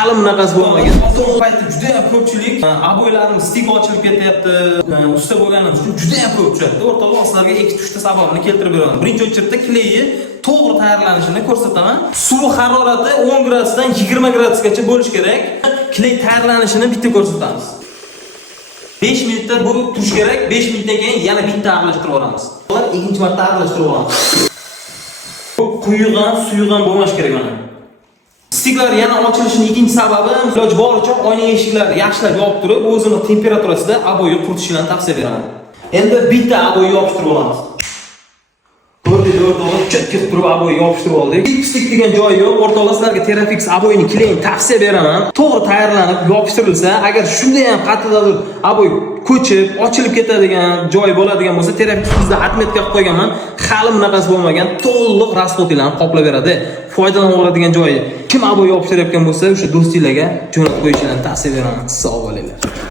hali bunaqasi bo'lmagan. Hozirgi paytda juda ham ko'pchilik aboylarimiz stik ochilib ketyapti. Usta bo'lganim uchun juda ham ko'p tushadi. O'rtoqlar, sizlarga 2-3 ta sababini keltirib beraman. Birinchi o'chirda kleyni to'g'ri tayyorlanishini ko'rsataman. Suv harorati 10 gradusdan 20 gradusgacha bo'lishi kerak. Kley tayyorlanishini bitta ko'rsatamiz. 5 minutda bu turish kerak. 5 minutdan keyin yana bitta aralashtirib olamiz. Ular ikkinchi marta aralashtirib olamiz. Bu quyuq, suyuq bo'lmash kerak mana. Stiklar yana ochilishining ikkinchi sababi, iloji boricha oyna eshiklarini yaxshilab yopib turib, o'zini temperaturasida aboyni quritishlarini tavsiya beraman. Endi bitta aboyni yopishtirib olamiz. Ko'rdingiz, o'rtoqlar, ketib turib aboyni yopishtirib oldik. Lipstik degan joyi yo'q. O'rtoqlar, sizlarga Terafix aboyni kleyni tavsiya beraman. To'g'ri tayyorlanib, yopishtirilsa, agar shunday ham qattiqdir aboy ko'chib, ochilib ketadigan joy bo'ladigan bo'lsa, Terafix bizda atmetga qilib qo'yganman. Hali bunaqasi bo'lmagan, to'liq rasxodlarni qoplab beradi. Foydalaniladigan joyi. Kim aboy yopishtirayotgan bo'lsa, o'sha do'stinglarga jo'natib qo'yishlarini tavsiya beraman. Sog' bo'linglar.